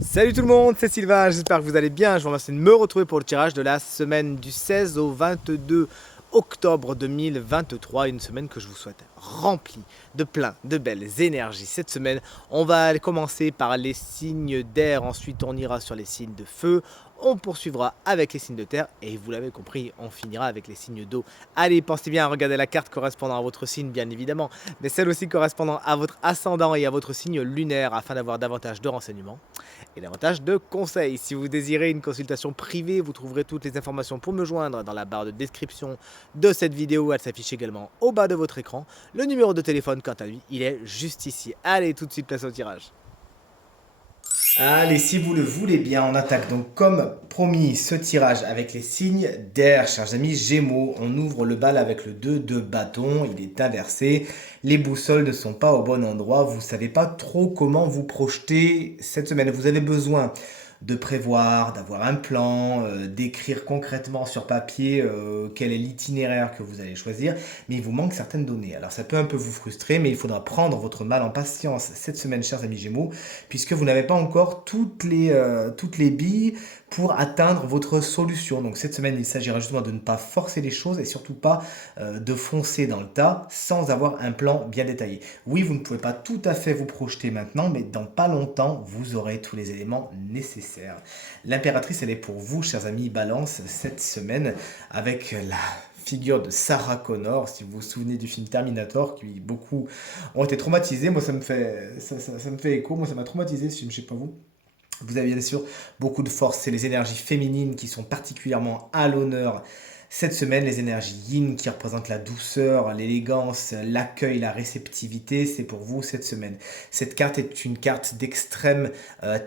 Salut tout le monde, c'est Sylvain, j'espère que vous allez bien. Je vous remercie de me retrouver pour le tirage de la semaine du 16 au 22 octobre 2023. Une semaine que je vous souhaite remplie de plein de belles énergies. Cette semaine, on va commencer par les signes d'air, ensuite on ira sur les signes de feu, on poursuivra avec les signes de terre et vous l'avez compris, on finira avec les signes d'eau. Allez, pensez bien à regarder la carte correspondant à votre signe, bien évidemment, mais celle aussi correspondant à votre ascendant et à votre signe lunaire afin d'avoir davantage de renseignements et davantage de conseils. Si vous désirez une consultation privée, vous trouverez toutes les informations pour me joindre dans la barre de description de cette vidéo. Elle s'affiche également au bas de votre écran. Le numéro de téléphone, quant à lui, il est juste ici. Allez, tout de suite, place au tirage. Allez, si vous le voulez bien, on attaque donc comme promis ce tirage avec les signes d'air, chers amis Gémeaux. On ouvre le bal avec le 2 de bâton, il est inversé. Les boussoles ne sont pas au bon endroit, vous ne savez pas trop comment vous projeter cette semaine. Vous avez besoin de prévoir, d'avoir un plan, d'écrire concrètement sur papier quel est l'itinéraire que vous allez choisir, mais il vous manque certaines données. Alors ça peut un peu vous frustrer, mais il faudra prendre votre mal en patience cette semaine, chers amis Gémeaux, puisque vous n'avez pas encore toutes les billes pour atteindre votre solution. Donc cette semaine, il s'agira justement de ne pas forcer les choses et surtout pas de foncer dans le tas sans avoir un plan bien détaillé. Oui, vous ne pouvez pas tout à fait vous projeter maintenant, mais dans pas longtemps, vous aurez tous les éléments nécessaires. L'impératrice, elle est pour vous, chers amis Balance, cette semaine avec la figure de Sarah Connor, si vous vous souvenez du film Terminator, qui beaucoup ont été traumatisés. Moi, ça me fait écho, moi, ça m'a traumatisé ce film, je sais pas vous. Vous avez bien sûr beaucoup de force, c'est les énergies féminines qui sont particulièrement à l'honneur cette semaine, les énergies yin qui représentent la douceur, l'élégance, l'accueil, la réceptivité, c'est pour vous cette semaine. Cette carte est une carte d'extrême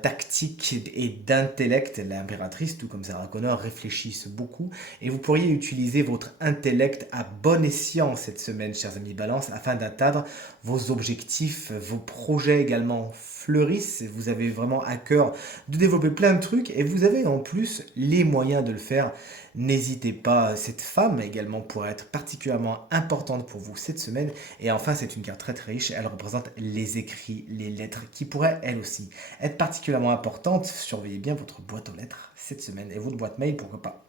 tactique et d'intellect. L'impératrice, tout comme Sarah Connor, réfléchissent beaucoup et vous pourriez utiliser votre intellect à bon escient cette semaine, chers amis Balance, afin d'atteindre vos objectifs, vos projets également fleurissent. Vous avez vraiment à cœur de développer plein de trucs et vous avez en plus les moyens de le faire. N'hésitez pas, cette femme également pourrait être particulièrement importante pour vous cette semaine. Et enfin, c'est une carte très très riche, elle représente les écrits, les lettres, qui pourraient elles aussi être particulièrement importantes. Surveillez bien votre boîte aux lettres cette semaine et votre boîte mail, pourquoi pas.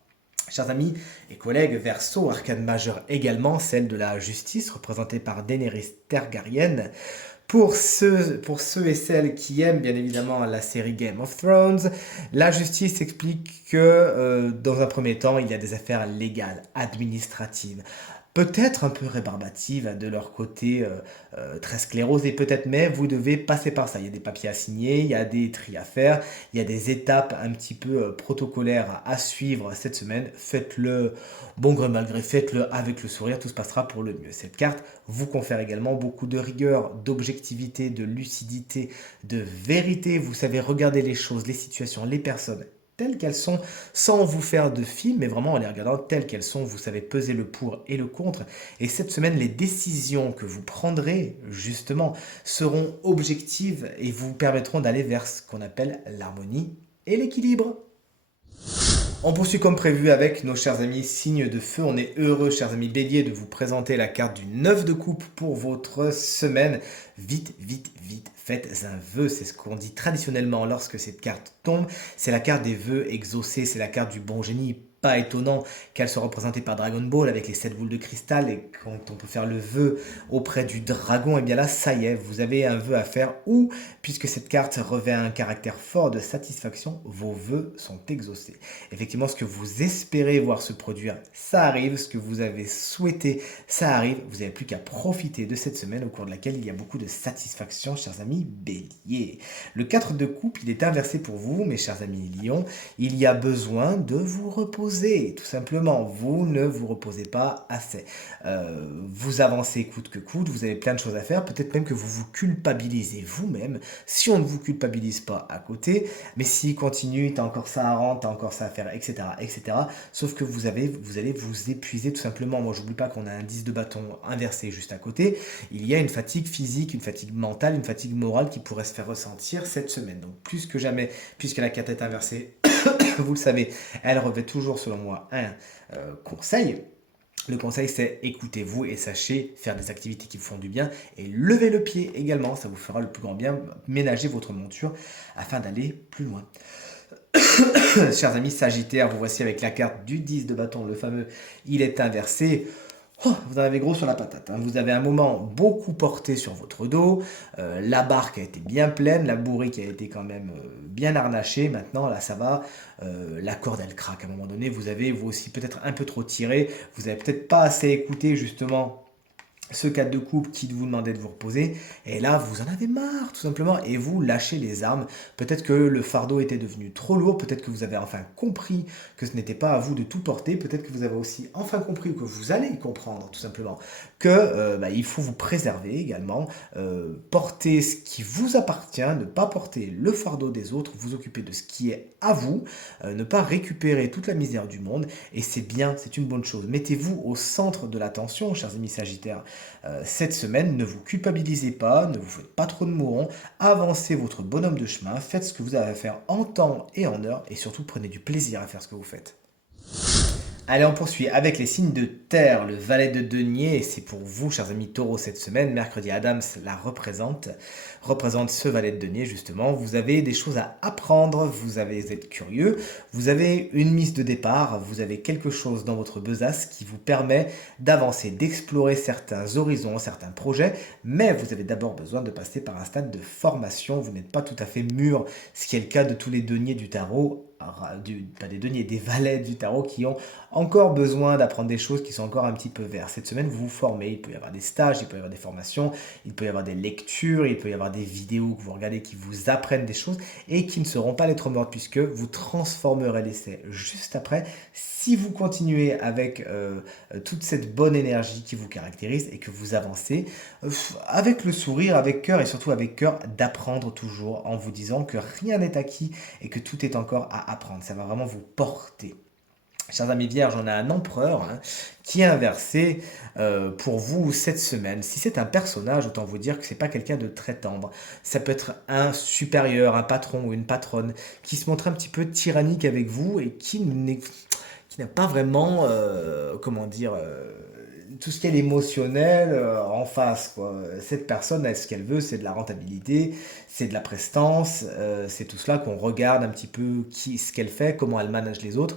Chers amis et collègues, Verseau, arcane majeure également, celle de la justice, représentée par Daenerys Targaryen. Pour ceux et celles qui aiment bien évidemment la série Game of Thrones, la justice explique que dans un premier temps, il y a des affaires légales, administratives, peut-être un peu rébarbatives de leur côté, très sclérosées peut-être, mais vous devez passer par ça. Il y a des papiers à signer, il y a des tris à faire, il y a des étapes un petit peu protocolaires à suivre cette semaine. Faites-le bon gré mal gré, faites-le avec le sourire, tout se passera pour le mieux. Cette carte vous confère également beaucoup de rigueur, d'objectivité, de lucidité, de vérité. Vous savez regarder les choses, les situations, les personnes telles qu'elles sont, sans vous faire de film, mais vraiment en les regardant telles qu'elles sont. Vous savez peser le pour et le contre. Et cette semaine, les décisions que vous prendrez, justement, seront objectives et vous permettront d'aller vers ce qu'on appelle l'harmonie et l'équilibre. On poursuit comme prévu avec nos chers amis signes de feu. On est heureux, chers amis béliers, de vous présenter la carte du 9 de coupe pour votre semaine. Vite, vite, vite, faites un vœu. C'est ce qu'on dit traditionnellement lorsque cette carte tombe. C'est la carte des vœux exaucés, c'est la carte du bon génie. Pas étonnant qu'elle soit représentée par Dragon Ball avec les 7 boules de cristal et quand on peut faire le vœu auprès du dragon, et bien là ça y est, vous avez un vœu à faire ou puisque cette carte revêt un caractère fort de satisfaction, vos vœux sont exaucés. Effectivement, ce que vous espérez voir se produire, ça arrive, ce que vous avez souhaité, ça arrive, vous n'avez plus qu'à profiter de cette semaine au cours de laquelle il y a beaucoup de satisfaction, chers amis béliers. Le 4 de coupe, il est inversé pour vous, mes chers amis lions, il y a besoin de vous reposer. Tout simplement, vous ne vous reposez pas assez. Vous avancez coûte que coûte, vous avez plein de choses à faire, peut-être même que vous vous culpabilisez vous-même, si on ne vous culpabilise pas à côté, mais s'il continue, t'as encore ça à rendre, t'as encore ça à faire, etc., etc. Sauf que vous allez vous épuiser tout simplement. Moi, j'oublie pas qu'on a un 10 de bâton inversé juste à côté. Il y a une fatigue physique, une fatigue mentale, une fatigue morale qui pourrait se faire ressentir cette semaine. Donc, plus que jamais, puisque la carte est inversée, vous le savez, elle revêt toujours, selon moi, un conseil. Le conseil, c'est écoutez-vous et sachez faire des activités qui vous font du bien et levez le pied également, ça vous fera le plus grand bien, ménagez votre monture afin d'aller plus loin. Chers amis Sagittaires, vous voici avec la carte du 10 de bâton, le fameux il est inversé. Oh, vous en avez gros sur la patate, hein. Vous avez un moment beaucoup porté sur votre dos, la barque a été bien pleine, la bourrique a été quand même bien harnachée. Maintenant, là, ça va, la corde, elle craque. À un moment donné, vous avez vous aussi peut-être un peu trop tiré, vous avez peut-être pas assez écouté justement ce cadre de coupe qui vous demandait de vous reposer, et là vous en avez marre tout simplement, et vous lâchez les armes. Peut-être que le fardeau était devenu trop lourd, peut-être que vous avez enfin compris que ce n'était pas à vous de tout porter, peut-être que vous avez aussi enfin compris, ou que vous allez comprendre tout simplement, que il faut vous préserver également, porter ce qui vous appartient, ne pas porter le fardeau des autres, vous occuper de ce qui est à vous, ne pas récupérer toute la misère du monde, et c'est bien, c'est une bonne chose. Mettez-vous au centre de l'attention, chers amis Sagittaires. Cette semaine, ne vous culpabilisez pas, ne vous faites pas trop de mourons, avancez votre bonhomme de chemin, faites ce que vous avez à faire en temps et en heure, et surtout prenez du plaisir à faire ce que vous faites. Allez, on poursuit avec les signes de terre, le valet de denier, et c'est pour vous, chers amis taureaux, cette semaine. Mercredi Adams la représente ce valet de denier, justement. Vous avez des choses à apprendre, vous êtes curieux, vous avez une mise de départ, vous avez quelque chose dans votre besace qui vous permet d'avancer, d'explorer certains horizons, certains projets, mais vous avez d'abord besoin de passer par un stade de formation. Vous n'êtes pas tout à fait mûr, ce qui est le cas de tous les deniers du tarot, pas des deniers, des valets du tarot qui ont encore besoin d'apprendre des choses qui sont encore un petit peu verts. Cette semaine, vous vous formez, il peut y avoir des stages, il peut y avoir des formations, il peut y avoir des lectures, il peut y avoir des vidéos que vous regardez qui vous apprennent des choses et qui ne seront pas lettres mortes, puisque vous transformerez l'essai juste après si vous continuez avec toute cette bonne énergie qui vous caractérise et que vous avancez avec le sourire, avec cœur, et surtout avec cœur d'apprendre toujours, en vous disant que rien n'est acquis et que tout est encore à apprendre. Ça va vraiment vous porter. Chers amis vierges, on a un empereur, hein, qui est inversé pour vous cette semaine. Si c'est un personnage, autant vous dire que c'est pas quelqu'un de très tendre. Ça peut être un supérieur, un patron ou une patronne qui se montre un petit peu tyrannique avec vous et qui n'a pas vraiment, comment dire, tout ce qui est l'émotionnel en face, quoi. Cette personne, ce qu'elle veut, c'est de la rentabilité, c'est de la prestance, c'est tout cela qu'on regarde un petit peu ce qu'elle fait, comment elle manage les autres.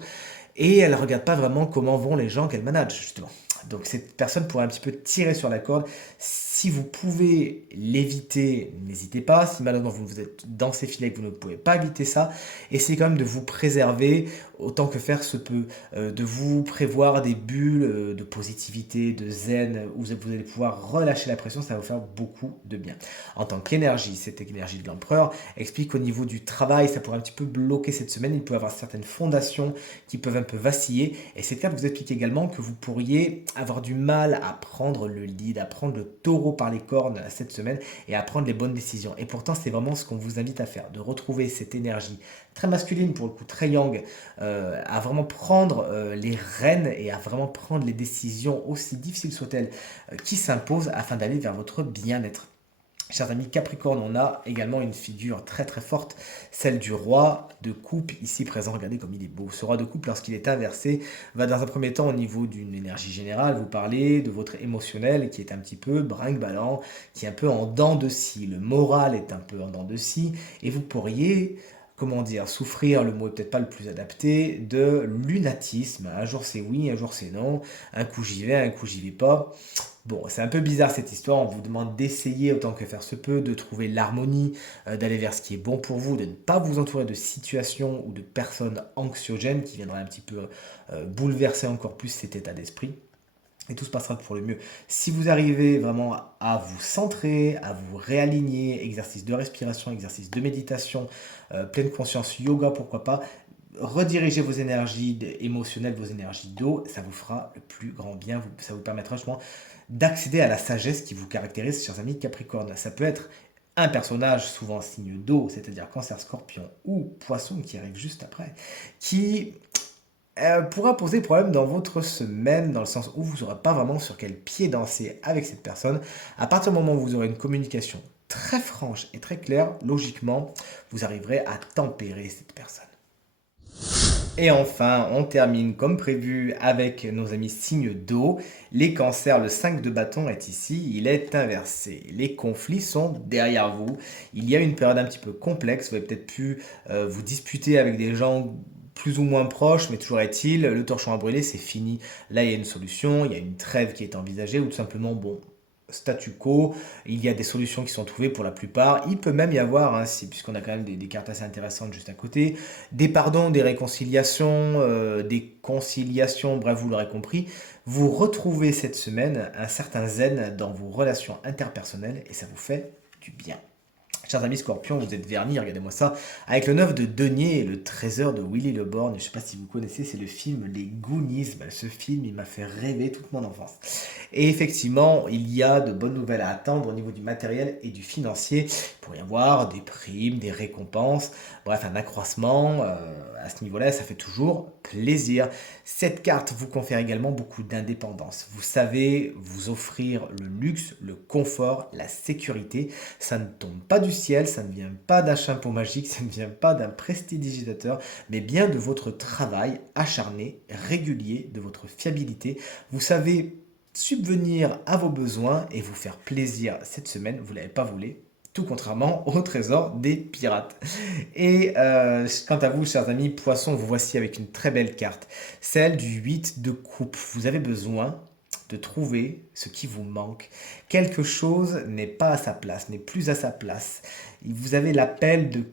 Et elle ne regarde pas vraiment comment vont les gens qu'elle manage, justement. Donc cette personne pourrait un petit peu tirer sur la corde. Si vous pouvez l'éviter, n'hésitez pas. Si malheureusement vous êtes dans ces filets et que vous ne pouvez pas éviter ça, essayez quand même de vous préserver autant que faire se peut, de vous prévoir des bulles de positivité, de zen, où vous allez pouvoir relâcher la pression, ça va vous faire beaucoup de bien. En tant qu'énergie, cette énergie de l'empereur explique qu'au niveau du travail, ça pourrait un petit peu bloquer cette semaine, il peut y avoir certaines fondations qui peuvent un peu vaciller, et cette carte vous explique également que vous pourriez avoir du mal à prendre le lead, à prendre le taureau par les cornes cette semaine, et à prendre les bonnes décisions. Et pourtant, c'est vraiment ce qu'on vous invite à faire, de retrouver cette énergie très masculine, pour le coup très yang, à vraiment prendre les rênes et à vraiment prendre les décisions, aussi difficiles soient-elles, qui s'imposent afin d'aller vers votre bien-être. Chers amis Capricorne, on a également une figure très très forte, celle du roi de coupe ici présent. Regardez comme il est beau. Ce roi de coupe, lorsqu'il est inversé, va dans un premier temps au niveau d'une énergie générale vous parler de votre émotionnel qui est un petit peu brinque-ballant, qui est un peu en dents de scie. Le moral est un peu en dents de scie et vous pourriez, comment dire, souffrir, le mot est peut-être pas le plus adapté, de lunatisme. Un jour c'est oui, un jour c'est non, un coup j'y vais, un coup j'y vais pas. Bon, c'est un peu bizarre cette histoire, on vous demande d'essayer autant que faire se peut, de trouver l'harmonie, d'aller vers ce qui est bon pour vous, de ne pas vous entourer de situations ou de personnes anxiogènes qui viendraient un petit peu bouleverser encore plus cet état d'esprit. Et tout se passera pour le mieux. Si vous arrivez vraiment à vous centrer, à vous réaligner, exercice de respiration, exercice de méditation, pleine conscience, yoga, pourquoi pas, rediriger vos énergies émotionnelles, vos énergies d'eau, ça vous fera le plus grand bien, ça vous permettra justement d'accéder à la sagesse qui vous caractérise, chers amis Capricorne. Ça peut être un personnage, souvent signe d'eau, c'est-à-dire Cancer, Scorpion ou Poisson qui arrive juste après, qui pourra poser problème dans votre semaine, dans le sens où vous n'aurez pas vraiment sur quel pied danser avec cette personne. À partir du moment où vous aurez une communication très franche et très claire, logiquement, vous arriverez à tempérer cette personne. Et enfin, on termine comme prévu avec nos amis signes d'eau. Les cancers, le 5 de bâton est ici, il est inversé. Les conflits sont derrière vous. Il y a une période un petit peu complexe, vous avez peut-être pu vous disputer avec des gens plus ou moins proches, mais toujours est-il, le torchon à brûler, c'est fini. Là, il y a une solution, il y a une trêve qui est envisagée, ou tout simplement, bon, statu quo, il y a des solutions qui sont trouvées pour la plupart. Il peut même y avoir, hein, puisqu'on a quand même des cartes assez intéressantes juste à côté, des pardons, des réconciliations, des conciliations, bref, vous l'aurez compris. Vous retrouvez cette semaine un certain zen dans vos relations interpersonnelles et ça vous fait du bien. Chers amis Scorpions, vous êtes vernis, regardez-moi ça, avec le 9 de denier et le trésor de Willy Le Borgne. Je ne sais pas si vous connaissez, c'est le film Les Goonies. Ben, ce film, il m'a fait rêver toute mon enfance. Et effectivement, il y a de bonnes nouvelles à attendre au niveau du matériel et du financier. Il pourrait y avoir des primes, des récompenses, bref, un accroissement. À ce niveau-là, ça fait toujours plaisir. Cette carte vous confère également beaucoup d'indépendance. Vous savez vous offrir le luxe, le confort, la sécurité. Ça ne tombe pas du ciel, ça ne vient pas d'un chapeau magique, ça ne vient pas d'un prestidigitateur, mais bien de votre travail acharné, régulier, de votre fiabilité. Vous savez subvenir à vos besoins et vous faire plaisir cette semaine, vous ne l'avez pas voulu, tout contrairement au trésor des pirates. Et quant à vous, chers amis poissons, vous voici avec une très belle carte, celle du 8 de coupe. Vous avez besoin de trouver ce qui vous manque. Quelque chose n'est pas à sa place, n'est plus à sa place. Vous avez l'appel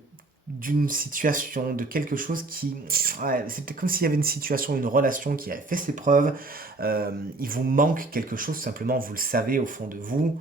d'une situation, de quelque chose qui... Ouais, c'est comme s'il y avait une situation, une relation qui a fait ses preuves. Il vous manque quelque chose, simplement, vous le savez au fond de vous.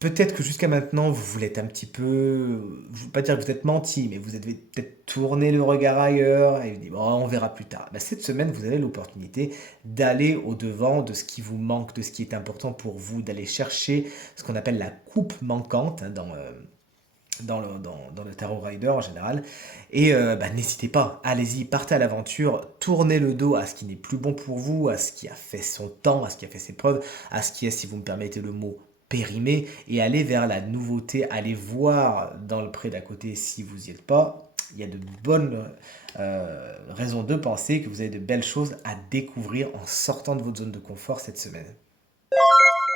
Peut-être que jusqu'à maintenant, vous voulez être un petit peu, je ne veux pas dire que vous êtes menti, mais vous avez peut-être tourné le regard ailleurs et vous dites, bon, on verra plus tard. Ben, cette semaine, vous avez l'opportunité d'aller au-devant de ce qui vous manque, de ce qui est important pour vous, d'aller chercher ce qu'on appelle la coupe manquante hein, dans le Tarot Rider en général. Et n'hésitez pas, allez-y, partez à l'aventure, tournez le dos à ce qui n'est plus bon pour vous, à ce qui a fait son temps, à ce qui a fait ses preuves, à ce qui est, si vous me permettez le mot, périmé, et allez vers la nouveauté, allez voir dans le pré d'à côté si vous n'y êtes pas. Il y a de bonnes raisons de penser que vous avez de belles choses à découvrir en sortant de votre zone de confort cette semaine.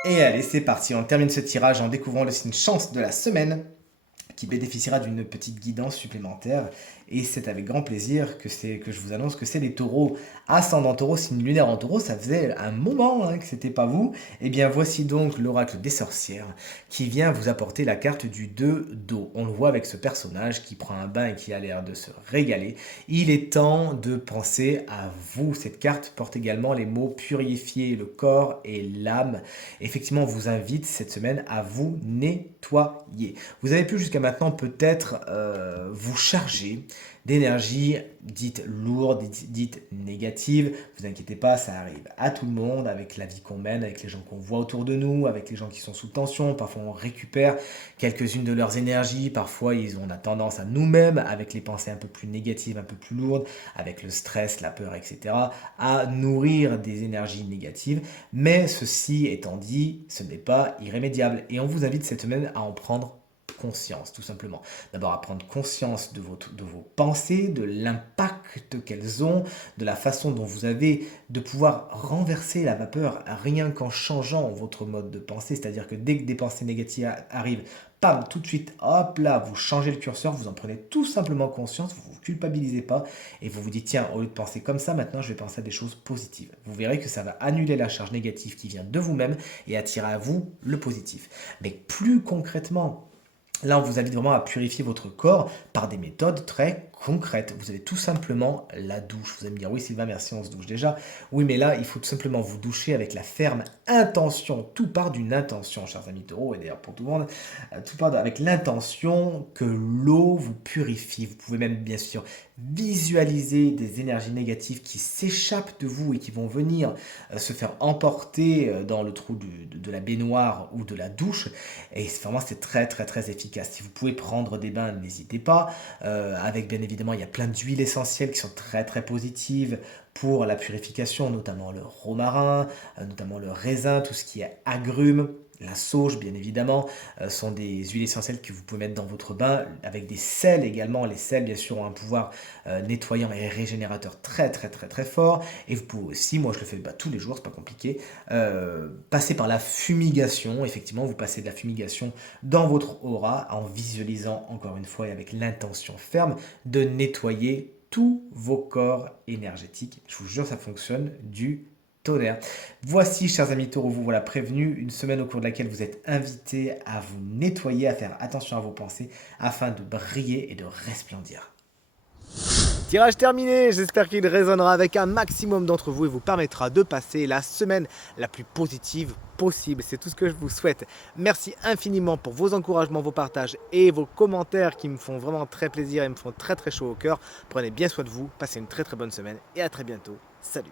Et allez, c'est parti, on termine ce tirage en découvrant le signe chance de la semaine qui bénéficiera d'une petite guidance supplémentaire. Et c'est avec grand plaisir que je vous annonce que c'est les taureaux. Ascendant taureau, signe lunaire en taureau, ça faisait un moment que c'était pas vous. Et bien voici donc l'oracle des sorcières qui vient vous apporter la carte du 2 d'eau. On le voit avec ce personnage qui prend un bain et qui a l'air de se régaler. Il est temps de penser à vous. Cette carte porte également les mots purifier le corps et l'âme. Effectivement, on vous invite cette semaine à vous nettoyer. Vous avez pu jusqu'à maintenant peut-être vous charger d'énergie dite lourde, dite négative. Vous inquiétez pas, ça arrive à tout le monde, avec la vie qu'on mène, avec les gens qu'on voit autour de nous, avec les gens qui sont sous tension. Parfois on récupère quelques-unes de leurs énergies, parfois on a tendance à nous-mêmes, avec les pensées un peu plus négatives, un peu plus lourdes, avec le stress, la peur, etc., à nourrir des énergies négatives. Mais ceci étant dit, ce n'est pas irrémédiable. Et on vous invite cette semaine à en prendre conscience, tout simplement. D'abord à prendre conscience de vos pensées, de l'impact qu'elles ont, de la façon dont vous avez de pouvoir renverser la vapeur rien qu'en changeant votre mode de pensée. C'est-à-dire que dès que des pensées négatives arrivent, pam, tout de suite, hop là, vous changez le curseur, vous en prenez tout simplement conscience, vous ne vous culpabilisez pas et vous vous dites, tiens, au lieu de penser comme ça, maintenant je vais penser à des choses positives. Vous verrez que ça va annuler la charge négative qui vient de vous-même et attirer à vous le positif. Mais plus concrètement, là, on vous invite vraiment à purifier votre corps par des méthodes très concrètes. Vous avez tout simplement la douche. Vous allez me dire, oui Sylvain, merci, on se douche déjà. Oui, mais là, il faut tout simplement vous doucher avec la ferme intention. Tout part d'une intention, chers amis taureaux, et d'ailleurs pour tout le monde, tout part avec l'intention que l'eau vous purifie. Vous pouvez même, bien sûr, visualiser des énergies négatives qui s'échappent de vous et qui vont venir se faire emporter dans le trou de la baignoire ou de la douche. Et vraiment, c'est très, très, très efficace. Si vous pouvez prendre des bains, n'hésitez pas. Avec, bien évidemment, il y a plein d'huiles essentielles qui sont très, très positives pour la purification, notamment le romarin, notamment le raisin, tout ce qui est agrumes. La sauge, bien évidemment, sont des huiles essentielles que vous pouvez mettre dans votre bain, avec des sels également. Les sels, bien sûr, ont un pouvoir nettoyant et régénérateur très, très, très, très fort. Et vous pouvez aussi, moi je le fais tous les jours, c'est pas compliqué, passer par la fumigation. Effectivement, vous passez de la fumigation dans votre aura en visualisant, encore une fois, et avec l'intention ferme de nettoyer tous vos corps énergétiques. Je vous jure, ça fonctionne du tonnerre. Voici, chers amis taureaux, vous voilà prévenus, une semaine au cours de laquelle vous êtes invités à vous nettoyer, à faire attention à vos pensées, afin de briller et de resplendir. Tirage terminé, j'espère qu'il résonnera avec un maximum d'entre vous et vous permettra de passer la semaine la plus positive possible. C'est tout ce que je vous souhaite. Merci infiniment pour vos encouragements, vos partages et vos commentaires qui me font vraiment très plaisir et me font très très chaud au cœur. Prenez bien soin de vous, passez une très très bonne semaine et à très bientôt. Salut!